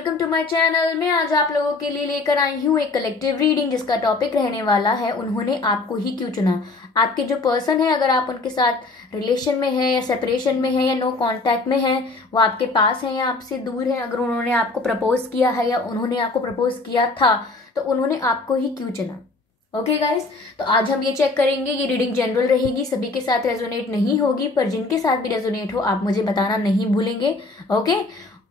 Welcome to my channel. मैं आज आप लोगों के लिए लेकर आई हूँ एक कलेक्टिव रीडिंग जिसका टॉपिक रहने वाला है उन्होंने आपको ही क्यों चुना। आपके जो पर्सन है, अगर आप उनके साथ रिलेशन में है या सेपरेशन में है या नो कांटेक्ट में है, वो आपके पास है या आपसे दूर है, अगर उन्होंने आपको प्रपोज किया है या उन्होंने आपको प्रपोज किया था तो उन्होंने आपको ही क्यों चुना। ओके गाइस, तो आज हम ये चेक करेंगे। ये रीडिंग जनरल रहेगी, सभी के साथ रेजोनेट नहीं होगी, पर जिनके साथ भी रेजोनेट हो आप मुझे बताना नहीं भूलेंगे। ओके,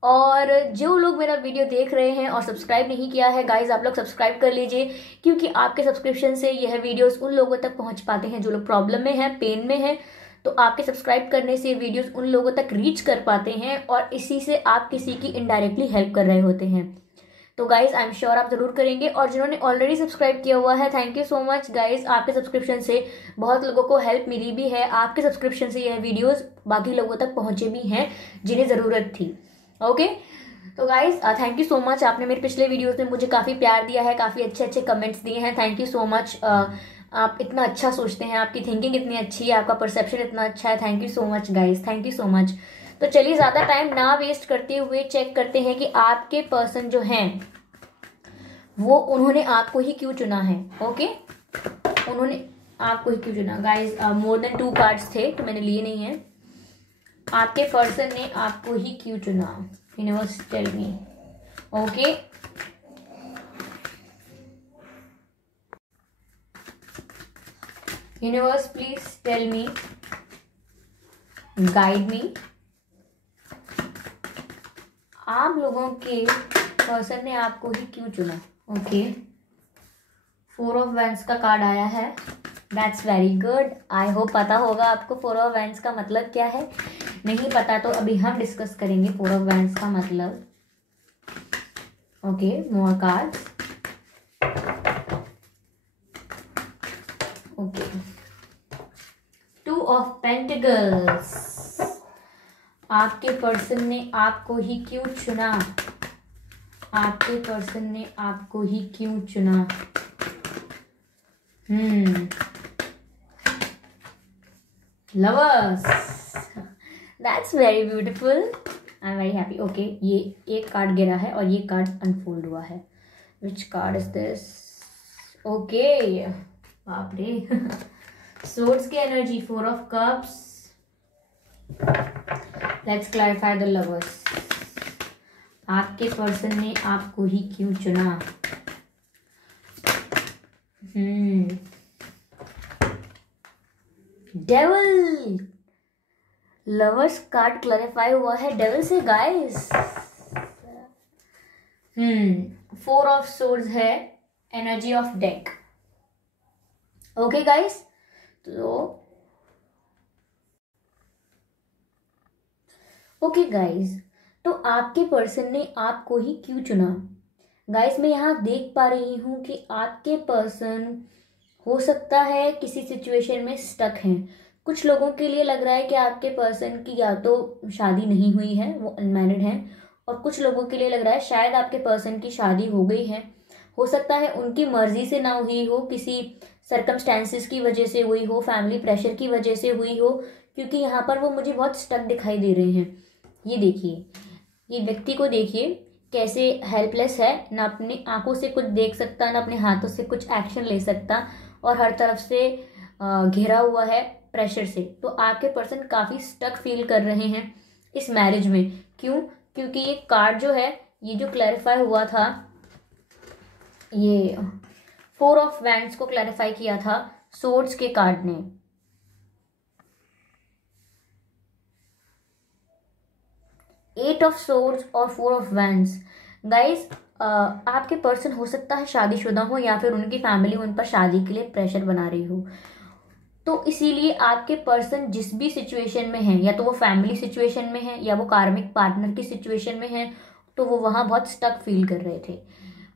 और जो लोग मेरा वीडियो देख रहे हैं और सब्सक्राइब नहीं किया है गाइज, आप लोग सब्सक्राइब कर लीजिए, क्योंकि आपके सब्सक्रिप्शन से यह वीडियोस उन लोगों तक पहुंच पाते हैं जो लोग प्रॉब्लम में हैं, पेन में हैं। तो आपके सब्सक्राइब करने से वीडियोस उन लोगों तक रीच कर पाते हैं और इसी से आप किसी की इनडायरेक्टली हेल्प कर रहे होते हैं। तो गाइज आई एम श्योर आप जरूर करेंगे, और जिन्होंने ऑलरेडी सब्सक्राइब किया हुआ है, thank you so much guys. आपके सब्सक्रिप्शन से बहुत लोगों को हेल्प मिली भी है, आपके सब्सक्रिप्शन से यह वीडियोस बाकी लोगों तक पहुंचे भी हैं जिन्हें ज़रूरत थी। ओके, तो guys thank you so much. आपने मेरे पिछले वीडियोस में मुझे काफ़ी प्यार दिया है, काफ़ी अच्छे अच्छे कमेंट्स दिए हैं, थैंक यू सो मच। आप इतना अच्छा सोचते हैं, आपकी थिंकिंग इतनी अच्छी है, आपका परसेप्शन इतना अच्छा है, thank you so much guys, thank you so much. तो चलिए ज़्यादा टाइम ना वेस्ट करते हुए चेक करते हैं कि आपके पर्सन जो हैं वो उन्होंने आपको ही क्यों चुना है। ओके, उन्होंने आपको ही क्यों चुना। गाइज मोर देन 2 कार्ड्स थे तो मैंने लिए नहीं है। आपके पर्सन ने आपको ही क्यों चुना, universe tell me. Okay, universe please tell me, guide me. आप लोगों के पर्सन ने आपको ही क्यों चुना। ओके, 4 ऑफ वैंड्स का कार्ड आया है, that's very good. I hope पता होगा आपको 4 ऑफ वैंड्स का मतलब क्या है। नहीं पता तो अभी हम डिस्कस करेंगे 4 ऑफ वैंड्स का मतलब। Okay, more cards. Okay, 2 of pentacles. आपके पर्सन ने आपको ही क्यों चुना, आपके पर्सन ने आपको ही क्यों चुना। Lovers, that's very beautiful, I am very happy. Okay, ये एक कार्ड गिरा है और ये कार्ड अनफोल्ड हुआ है। विच कार्ड इज दिस। ओके, बाप रे। सोर्ड्स की energy, 4 of cups. Let's clarify the lovers. आपके पर्सन ने आपको ही क्यों चुना। डेविल, लवर्स कार्ड क्लैरिफाई हुआ है डेविल से गाइस। 4 ऑफ सोर्ड्स है, energy of deck. Okay guys, तो ओके गाइस, तो आपके पर्सन ने आपको ही क्यों चुना। गाइस मैं यहाँ देख पा रही हूँ कि आपके पर्सन हो सकता है किसी सिचुएशन में स्टक हैं। कुछ लोगों के लिए लग रहा है कि आपके पर्सन की या तो शादी नहीं हुई है, वो अनमैरिड हैं, और कुछ लोगों के लिए लग रहा है शायद आपके पर्सन की शादी हो गई है। हो सकता है उनकी मर्जी से ना हुई हो, किसी सर्कमस्टेंसेस की वजह से हुई हो, फैमिली प्रेशर की वजह से हुई हो, क्योंकि यहाँ पर वो मुझे बहुत स्टक दिखाई दे रहे हैं। ये देखिए, ये व्यक्ति को देखिए कैसे हेल्पलेस है, ना अपनी आंखों से कुछ देख सकता, ना अपने हाथों से कुछ एक्शन ले सकता, और हर तरफ से घिरा हुआ है प्रेशर से। तो आपके पर्सन काफ़ी स्टक फील कर रहे हैं इस मैरिज में। क्यों? क्योंकि ये कार्ड जो है, ये जो क्लैरिफाई हुआ था, ये 4 ऑफ वैंड्स को क्लैरिफाई किया था सोर्ड्स के कार्ड ने। एट ऑफ सोर्ड्स और 4 ऑफ वैंड्स। गाइस आपके पर्सन हो सकता है शादीशुदा हो या फिर उनकी फैमिली उन पर शादी के लिए प्रेशर बना रही हो। तो इसीलिए आपके पर्सन जिस भी सिचुएशन में है, या तो वो फैमिली सिचुएशन में है या वो कार्मिक पार्टनर की सिचुएशन में है, तो वो वहाँ बहुत स्टक फील कर रहे थे,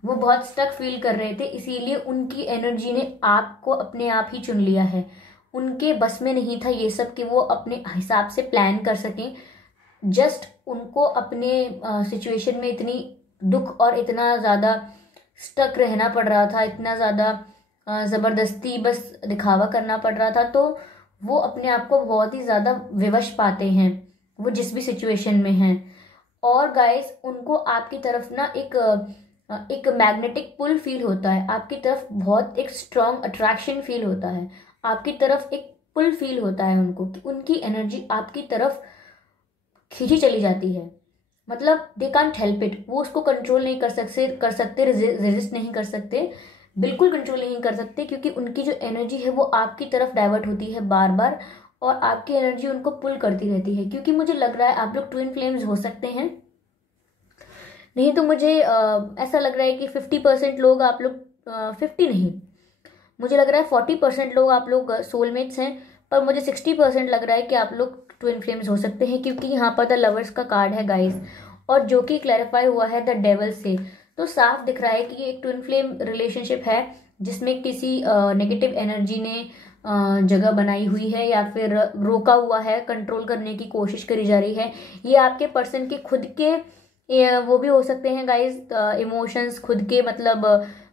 वो बहुत स्टक फील कर रहे थे। इसीलिए उनकी एनर्जी ने आपको अपने आप ही चुन लिया है। उनके बस में नहीं था ये सब कि वो अपने हिसाब से प्लान कर सकें। जस्ट उनको अपने सिचुएशन में इतनी दुख और इतना ज़्यादा स्टक रहना पड़ रहा था, इतना ज़्यादा ज़बरदस्ती बस दिखावा करना पड़ रहा था, तो वो अपने आप को बहुत ही ज़्यादा विवश पाते हैं वो जिस भी सिचुएशन में हैं। और गाइस उनको आपकी तरफ ना एक मैग्नेटिक पुल फील होता है, आपकी तरफ बहुत एक स्ट्रॉन्ग अट्रैक्शन फील होता है, आपकी तरफ एक पुल फील होता है उनको, कि उनकी एनर्जी आपकी तरफ खींची चली जाती है। मतलब दे कांट हेल्प इट, वो उसको कंट्रोल नहीं कर सकते रेजिस्ट नहीं कर सकते, बिल्कुल कंट्रोल नहीं कर सकते, क्योंकि उनकी जो एनर्जी है वो आपकी तरफ डाइवर्ट होती है बार बार, और आपकी एनर्जी उनको पुल करती रहती है। क्योंकि मुझे लग रहा है आप लोग ट्विन फ्लेम्स हो सकते हैं, नहीं तो मुझे ऐसा लग रहा है कि 50% लोग आप लोग, 50 नहीं, मुझे लग रहा है 40% लोग आप लोग सोलमेट्स हैं, पर मुझे 60% लग रहा है कि आप लोग ट्विन फ्लेम्स हो सकते हैं, क्योंकि यहाँ पर द लवर्स का कार्ड है गाइस, और जो कि क्लैरिफाई हुआ है द डेवल से। तो साफ दिख रहा है कि ये एक ट्विन फ्लेम रिलेशनशिप है, जिसमें किसी नेगेटिव एनर्जी ने जगह बनाई हुई है, या फिर रोका हुआ है, कंट्रोल करने की कोशिश करी जा रही है। ये आपके पर्सन के खुद के वो भी हो सकते हैं गाइस, इमोशंस खुद के, मतलब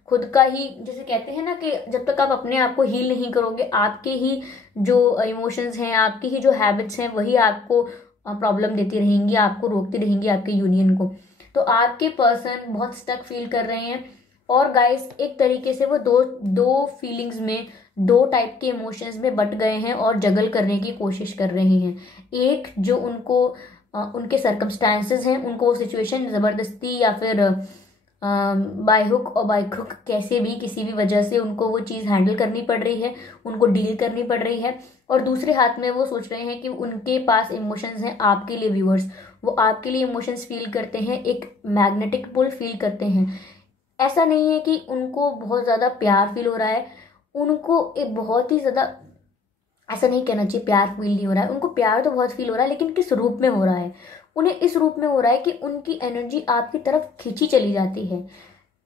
खुद का ही, जैसे कहते हैं ना कि जब तक आप अपने आप को हील नहीं करोगे, आपके ही जो इमोशंस हैं, आपकी ही जो हैबिट्स हैं, वही आपको प्रॉब्लम देती रहेंगी, आपको रोकती रहेंगी आपके यूनियन को। तो आपके पर्सन बहुत स्टक फील कर रहे हैं, और गाइस एक तरीके से वो दो दो फीलिंग्स में, दो टाइप के इमोशंस में बट गए हैं और जगल करने की कोशिश कर रहे हैं। एक जो उनको उनके सर्कमस्टांसेस हैं, उनको वो सिचुएशन ज़बरदस्ती या फिर बाय हुक और बाय क्रुक, कैसे भी किसी भी वजह से उनको वो चीज़ हैंडल करनी पड़ रही है, उनको डील करनी पड़ रही है। और दूसरे हाथ में वो सोच रहे हैं कि उनके पास इमोशंस हैं आपके लिए, व्यूअर्स, वो आपके लिए इमोशंस फील करते हैं, एक मैग्नेटिक पुल फील करते हैं। ऐसा नहीं है कि उनको बहुत ज़्यादा प्यार फील हो रहा है, उनको एक बहुत ही ज़्यादा, ऐसा नहीं कहना चाहिए प्यार फील नहीं हो रहा है, उनको प्यार तो बहुत फील हो रहा है, लेकिन किस रूप में हो रहा है, उन्हें इस रूप में हो रहा है कि उनकी एनर्जी आपकी तरफ खींची चली जाती है,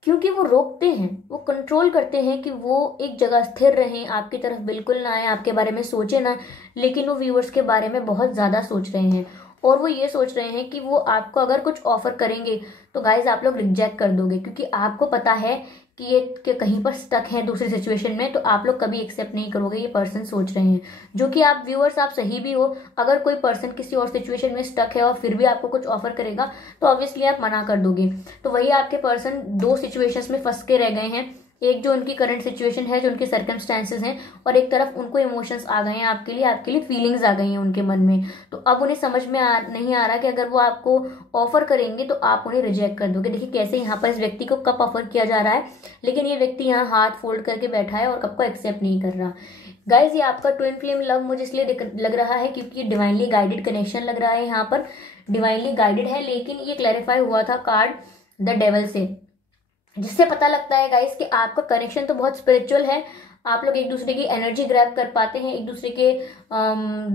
क्योंकि वो रोकते हैं, वो कंट्रोल करते हैं कि वो एक जगह स्थिर रहें, आपकी तरफ बिल्कुल ना आए, आपके बारे में सोचे ना, लेकिन वो व्यूअर्स के बारे में बहुत ज़्यादा सोच रहे हैं, और वो ये सोच रहे हैं कि वो आपको अगर कुछ ऑफर करेंगे तो गाइज आप लोग रिजेक्ट कर दोगे, क्योंकि आपको पता है कि ये कि कहीं पर स्टक है दूसरी सिचुएशन में, तो आप लोग कभी एक्सेप्ट नहीं करोगे, ये पर्सन सोच रहे हैं। जो कि आप व्यूअर्स, आप सही भी हो, अगर कोई पर्सन किसी और सिचुएशन में स्टक है और फिर भी आपको कुछ ऑफर करेगा तो ऑब्वियसली आप मना कर दोगे। तो वही आपके पर्सन दो सिचुएशंस में फंस के रह गए हैं, एक जो उनकी करंट सिचुएशन है, जो उनके सर्कमस्टांसेस हैं, और एक तरफ उनको इमोशंस आ गए हैं आपके लिए फीलिंग्स आ गई हैं उनके मन में। तो अब उन्हें समझ में नहीं आ रहा कि अगर वो आपको ऑफर करेंगे तो आप उन्हें रिजेक्ट कर दोगे। देखिए कैसे यहाँ पर इस व्यक्ति को कप ऑफर किया जा रहा है, लेकिन ये व्यक्ति यहाँ हाथ फोल्ड करके बैठा है और कप को एक्सेप्ट नहीं कर रहा। गाइज ये आपका ट्विन फ्लेम लव मुझे इसलिए लग रहा है क्योंकि डिवाइनली गाइडेड कनेक्शन लग रहा है, यहाँ पर डिवाइनली गाइडेड है, लेकिन ये क्लैरिफाई हुआ था कार्ड द डेवल से, जिससे पता लगता है गाइस कि आपका कनेक्शन तो बहुत स्पिरिचुअल है, आप लोग एक दूसरे की एनर्जी ग्रैब कर पाते हैं, एक दूसरे के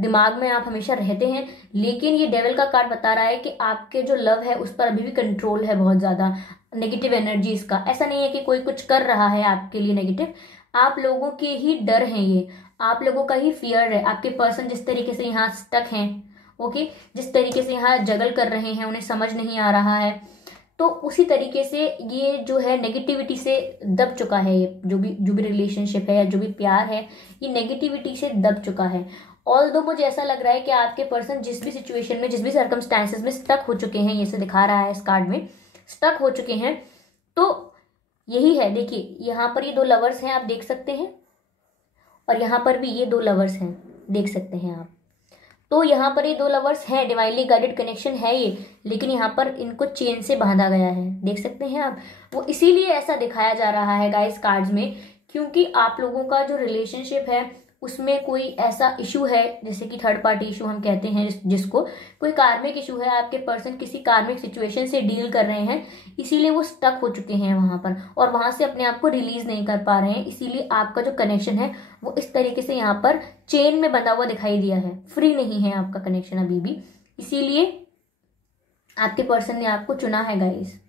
दिमाग में आप हमेशा रहते हैं। लेकिन ये डेविल का कार्ड बता रहा है कि आपके जो लव है उस पर अभी भी कंट्रोल है बहुत ज़्यादा, नेगेटिव एनर्जीज का। ऐसा नहीं है कि कोई कुछ कर रहा है आपके लिए नेगेटिव, आप लोगों के ही डर हैं ये, आप लोगों का ही फियर है। आपके पर्सन जिस तरीके से यहाँ स्टक हैं, ओके, जिस तरीके से यहाँ जगल कर रहे हैं, उन्हें समझ नहीं आ रहा है, तो उसी तरीके से ये जो है नेगेटिविटी से दब चुका है। ये जो भी रिलेशनशिप है या जो भी प्यार है, ये नेगेटिविटी से दब चुका है। ऑल्दो मुझे ऐसा लग रहा है कि आपके पर्सन जिस भी सिचुएशन में, जिस भी सर्कमस्टांसेस में स्टक हो चुके हैं, ये से दिखा रहा है इस कार्ड में, स्टक हो चुके हैं, तो यही है। देखिए यहाँ पर ये दो लवर्स हैं, आप देख सकते हैं, और यहाँ पर भी ये दो लवर्स हैं, देख सकते हैं आप। तो यहाँ पर ये दो लवर्स हैं, डिवाइनली गाइडेड कनेक्शन है ये, लेकिन यहाँ पर इनको चेन से बांधा गया है, देख सकते हैं आप। वो इसीलिए ऐसा दिखाया जा रहा है गाइस कार्ड्स में, क्योंकि आप लोगों का जो रिलेशनशिप है उसमें कोई ऐसा इशू है, जैसे कि थर्ड पार्टी इशू हम कहते हैं जिसको, कोई कार्मिक इशू है, आपके पर्सन किसी कार्मिक सिचुएशन से डील कर रहे हैं, इसीलिए वो स्टक हो चुके हैं वहां पर, और वहां से अपने आप को रिलीज नहीं कर पा रहे हैं। इसीलिए आपका जो कनेक्शन है वो इस तरीके से यहाँ पर चेन में बंधा हुआ दिखाई दिया है, फ्री नहीं है आपका कनेक्शन अभी भी। इसीलिए आपके पर्सन ने आपको चुना है गाइस,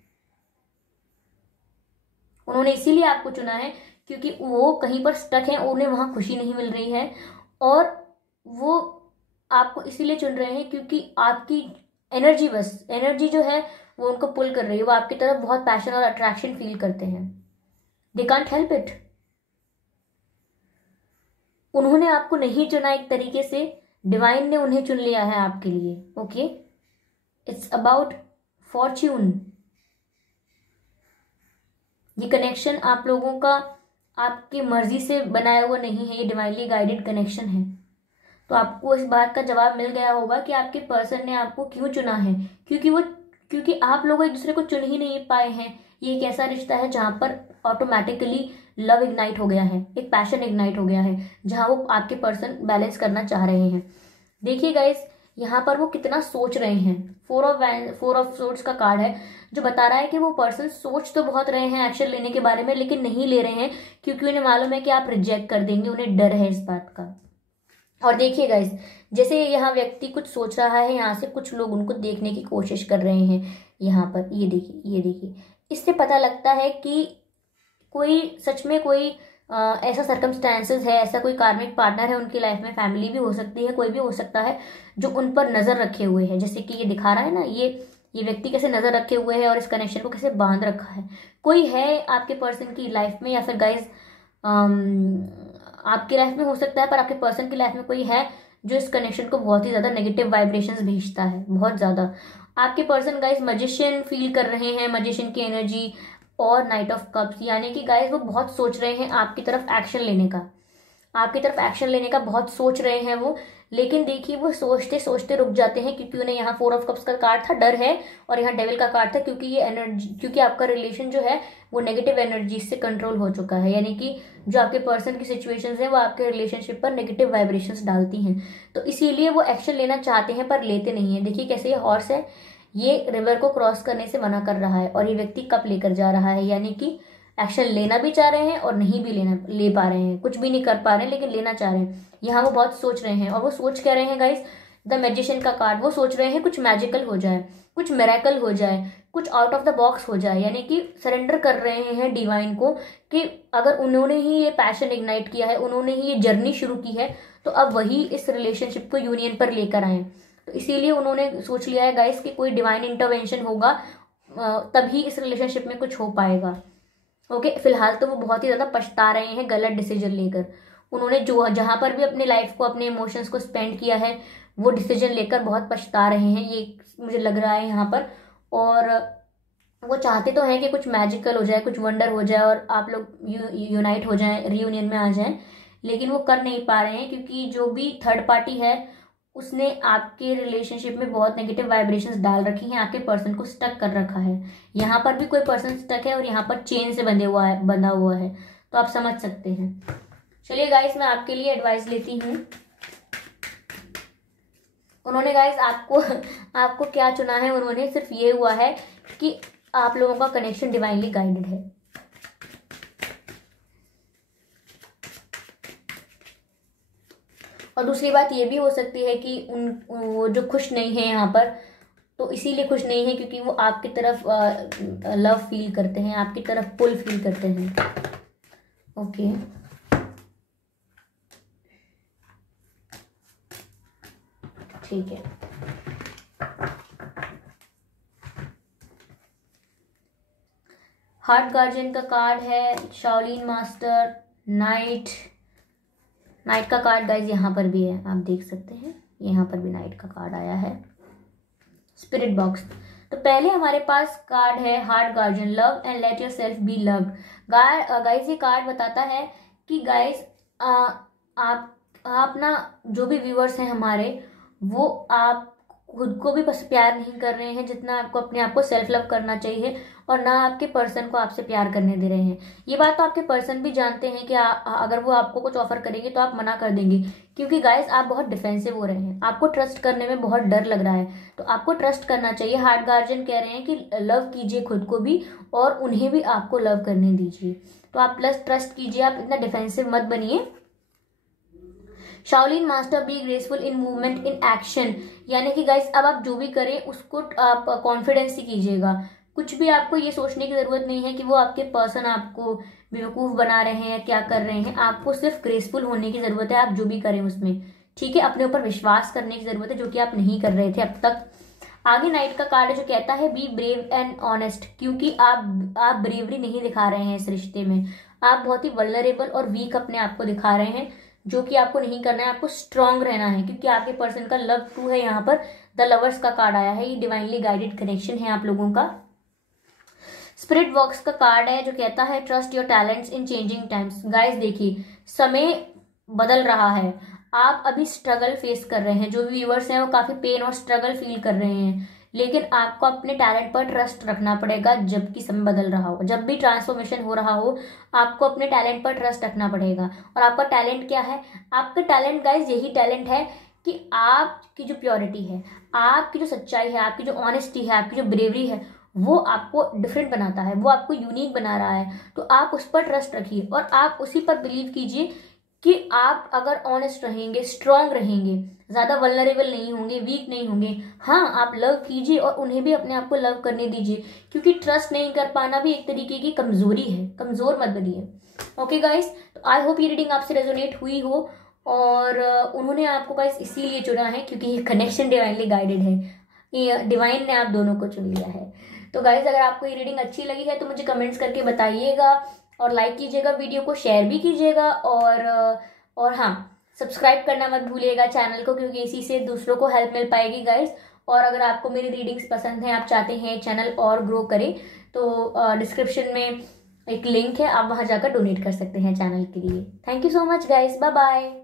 उन्होंने इसीलिए आपको चुना है क्योंकि वो कहीं पर स्टक है, उन्हें वहां खुशी नहीं मिल रही है, और वो आपको इसीलिए चुन रहे हैं क्योंकि आपकी एनर्जी, बस एनर्जी जो है वो उनको पुल कर रही है, वो आपकी तरफ बहुत पैशन और अट्रैक्शन फील करते हैं, दे कांट हेल्प इट। उन्होंने आपको नहीं चुना, एक तरीके से डिवाइन ने उन्हें चुन लिया है आपके लिए, ओके। It's about Fortune. ये कनेक्शन आप लोगों का आपकी मर्जी से बनाया हुआ नहीं है, ये डिवाइनली गाइडेड कनेक्शन है। तो आपको इस बात का जवाब मिल गया होगा कि आपके पर्सन ने आपको क्यों चुना है। क्योंकि आप लोग एक दूसरे को चुन ही नहीं पाए हैं। ये एक ऐसा रिश्ता है जहां पर ऑटोमेटिकली लव इग्नाइट हो गया है, एक पैशन इग्नाइट हो गया है, जहां वो आपके पर्सन बैलेंस करना चाह रहे हैं। देखिए गाइस, यहाँ पर वो कितना सोच रहे हैं। फोर ऑफ सोर्ड्स का कार्ड है जो बता रहा है कि वो पर्सन सोच तो बहुत रहे हैं एक्शन लेने के बारे में, लेकिन नहीं ले रहे हैं क्योंकि उन्हें मालूम है कि आप रिजेक्ट कर देंगे, उन्हें डर है इस बात का। और देखिए गाइस, जैसे यहाँ व्यक्ति कुछ सोच रहा है, यहाँ से कुछ लोग उनको देखने की कोशिश कर रहे हैं। यहाँ पर ये देखिए, इससे पता लगता है कि कोई सच में कोई ऐसा सर्कमस्टेंसेस है, ऐसा कोई कार्मिक पार्टनर है उनकी लाइफ में, फैमिली भी हो सकती है, कोई भी हो सकता है, जो उन पर नजर रखे हुए है। जैसे कि ये दिखा रहा है ना, ये व्यक्ति कैसे नजर रखे हुए है और इस कनेक्शन को कैसे बांध रखा है। कोई है आपके पर्सन की लाइफ में, या फिर गाइज आपकी लाइफ में हो सकता है, पर आपके पर्सन की लाइफ में कोई है जो इस कनेक्शन को बहुत ही ज्यादा नेगेटिव वाइब्रेशंस भेजता है, बहुत ज्यादा। आपके पर्सन गाइज मजिशियन फील कर रहे हैं, मजिशियन की एनर्जी और नाइट ऑफ कप्स, यानी कि गाइज वो बहुत सोच रहे हैं आपकी तरफ एक्शन लेने का, बहुत सोच रहे हैं वो। लेकिन देखिए, वो सोचते सोचते रुक जाते हैं क्योंकि उन्हें यहाँ 4 ऑफ कप्स का कार्ड था, डर है, और यहाँ डेविल का कार्ड था क्योंकि आपका रिलेशन जो है वो नेगेटिव एनर्जी से कंट्रोल हो चुका है। यानी कि जो आपके पर्सन की सिचुएशंस है वो आपके रिलेशनशिप पर नेगेटिव वाइब्रेशंस डालती हैं, तो इसीलिए वो एक्शन लेना चाहते हैं पर लेते नहीं है। देखिए कैसे ये हॉर्स है, ये रिवर को क्रॉस करने से मना कर रहा है और ये व्यक्ति कप लेकर जा रहा है, यानी कि एक्शन लेना भी चाह रहे हैं और नहीं भी ले पा रहे हैं, कुछ भी नहीं कर पा रहे हैं लेकिन लेना चाह रहे हैं। यहाँ वो बहुत सोच रहे हैं, और वो सोच क्या रहे हैं गाइस, द मैजिशियन का कार्ड, वो सोच रहे हैं कुछ मैजिकल हो जाए, कुछ मिरेकल हो जाए, कुछ आउट ऑफ द बॉक्स हो जाए, यानी कि सरेंडर कर रहे हैं डिवाइन को कि अगर उन्होंने ही ये पैशन इग्नाइट किया है, उन्होंने ही ये जर्नी शुरू की है, तो अब वही इस रिलेशनशिप को यूनियन पर लेकर आए। तो इसीलिए उन्होंने सोच लिया है गाइस कि कोई डिवाइन इंटरवेंशन होगा, तभी इस रिलेशनशिप में कुछ हो पाएगा। ओके, फिलहाल तो वो बहुत ही ज्यादा पछता रहे हैं गलत डिसीजन लेकर। उन्होंने जो जहां पर भी अपने लाइफ को, अपने इमोशंस को स्पेंड किया है, वो डिसीजन लेकर बहुत पछता रहे हैं, ये मुझे लग रहा है यहाँ पर। और वो चाहते तो हैं कि कुछ मैजिकल हो जाए, कुछ वंडर हो जाए और आप लोग यूनाइट हो जाएं, रियूनियन में आ जाएं, लेकिन वो कर नहीं पा रहे हैं क्योंकि जो भी थर्ड पार्टी है उसने आपके रिलेशनशिप में बहुत नेगेटिव वाइब्रेशंस डाल रखी हैं, आपके पर्सन को स्टक कर रखा है। यहाँ पर भी कोई पर्सन स्टक है और यहाँ पर चेन से बंधा हुआ है, तो आप समझ सकते हैं। चलिए गाइस, मैं आपके लिए एडवाइस लेती हूँ। उन्होंने गाइस आपको क्या चुना है, उन्होंने सिर्फ ये हुआ है कि आप लोगों का कनेक्शन डिवाइनली गाइडेड है। और दूसरी बात ये भी हो सकती है कि वो जो खुश नहीं है यहाँ पर, तो इसीलिए खुश नहीं है क्योंकि वो आपकी तरफ लव फील करते हैं, आपकी तरफ पुल फील करते हैं। ओके, ठीक है। हार्ट गार्जियन का कार्ड है, शाओलिन मास्टर, नाइट का कार्ड गाइज यहाँ पर भी है, आप देख सकते हैं, यहाँ पर भी नाइट का कार्ड आया है। स्पिरिट बॉक्स, तो पहले हमारे पास कार्ड है heart guardian, love and let your self be loved. Guys ये कार्ड बताता है कि गाइज आप ना, जो भी व्यूअर्स हैं हमारे, वो आप खुद को भी प्यार नहीं कर रहे हैं जितना आपको अपने आप को सेल्फ लव करना चाहिए, और ना आपके पर्सन को आपसे प्यार करने दे रहे हैं। ये बात तो आपके पर्सन भी जानते हैं कि अगर वो आपको कुछ ऑफर करेंगे तो आप मना कर देंगे, क्योंकि गाइस आप बहुत डिफेंसिव हो रहे हैं, आपको ट्रस्ट करने में बहुत डर लग रहा है, तो आपको ट्रस्ट करना चाहिए। हार्ट गार्जियन कह रहे हैं कि लव कीजिए खुद को भी और उन्हें भी आपको लव करने दीजिए, तो आप प्लस ट्रस्ट कीजिए, आप इतना डिफेंसिव मत बनिए। Shaolin master, be graceful in movement in action, यानी कि गाइस अब आप जो भी करें उसको आप कॉन्फिडेंस से कीजिएगा। कुछ भी आपको ये सोचने की जरूरत नहीं है कि वो आपके पर्सन आपको बेवकूफ बना रहे हैं या क्या कर रहे हैं, आपको सिर्फ ग्रेसफुल होने की जरूरत है, आप जो भी करें उसमें, ठीक है। अपने ऊपर विश्वास करने की जरूरत है, जो कि आप नहीं कर रहे थे अब तक। आगे नाइट का कार्ड है जो कहता है बी ब्रेव एंड ऑनेस्ट, क्योंकि आप ब्रेवरी नहीं दिखा रहे हैं इस रिश्ते में, आप बहुत ही वल्नरेबल और वीक अपने आप को दिखा रहे हैं, जो कि आपको नहीं करना है, आपको स्ट्रांग रहना है, क्योंकि आपके पर्सन का लव 2 है। यहाँ पर द लवर्स का कार्ड आया है, ये डिवाइनली गाइडेड कनेक्शन है आप लोगों का। स्पिरिट बॉक्स का कार्ड है जो कहता है trust your talents in changing times. Guys देखिए, समय बदल रहा है, आप अभी स्ट्रगल फेस कर रहे हैं, जो भी व्यूअर्स हैं वो काफी पेन और स्ट्रगल फील कर रहे हैं, लेकिन आपको अपने टैलेंट पर ट्रस्ट रखना पड़ेगा। जबकि समय बदल रहा हो, जब भी ट्रांसफॉर्मेशन हो रहा हो, आपको अपने टैलेंट पर ट्रस्ट रखना पड़ेगा। और आपका टैलेंट क्या है? आपका टैलेंट गाइस यही टैलेंट है कि आपकी जो प्योरिटी है, आपकी जो सच्चाई है, आपकी जो ऑनेस्टी है, आपकी जो ब्रेवरी है, वो आपको डिफरेंट बनाता है, वो आपको यूनिक बना रहा है। तो आप उस पर ट्रस्ट रखिए और आप उसी पर बिलीव कीजिए कि आप अगर ऑनेस्ट रहेंगे, स्ट्रांग रहेंगे, ज़्यादा वल्नरेबल नहीं होंगे, वीक नहीं होंगे। हाँ, आप लव कीजिए और उन्हें भी अपने आप को लव करने दीजिए, क्योंकि ट्रस्ट नहीं कर पाना भी एक तरीके की कमजोरी है, कमजोर मत बनिए। ओके गाइस, तो आई होप ये रीडिंग आपसे रेजोनेट हुई हो और उन्होंने आपको गाइस इसीलिए चुना है क्योंकि ये कनेक्शन डिवाइनली गाइडेड है, ये डिवाइन ने आप दोनों को चुन लिया है। तो गाइज अगर आपको ये रीडिंग अच्छी लगी है तो मुझे कमेंट्स करके बताइएगा और लाइक कीजिएगा, वीडियो को शेयर भी कीजिएगा और हाँ, सब्सक्राइब करना मत भूलिएगा चैनल को, क्योंकि इसी से दूसरों को हेल्प मिल पाएगी गाइज। और अगर आपको मेरी रीडिंग्स पसंद हैं, आप चाहते हैं चैनल और ग्रो करे, तो डिस्क्रिप्शन में एक लिंक है, आप वहाँ जाकर डोनेट कर सकते हैं चैनल के लिए। Thank you so much guys, bye bye.